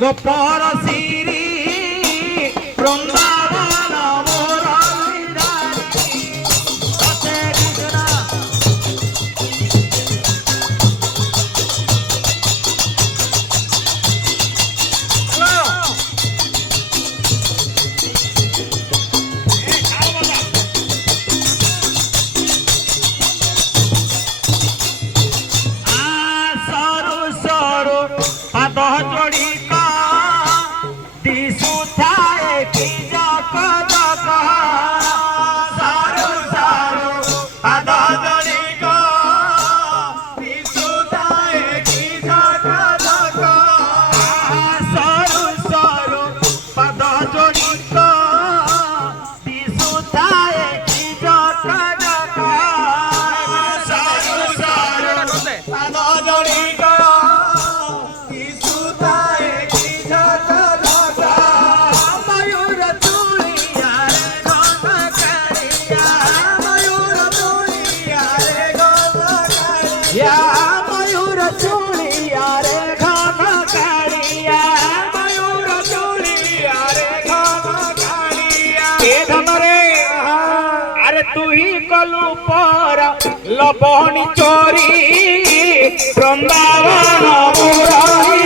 গোপর শ্রী বৃন্দাবন মুরলীধারী রাধে কৃষ্ণ। সরু সরু পাদ জড়িত দিশুথায় কি জক জক। সরু সরু পাদ জড়িত দিশুথায় কি জক জক। সরু সরু পাদ জড়িত দিশুথায় কি জক জক। সরু সরু পাদ জড়িত দিশুথায় কি জক জক। ময়ূর তুলিয়ারে গম কারিয়া, ময়ূর তুলিয়ারে গম কারিয়া, ময়ূর তুলিয়ারে গম কারিয়া, ময়ূর তুলিয়ারে গম কারিয়া। এ ধনরে আরে তুই কলু পর লবণী চোরি বৃন্দাবন মুরলী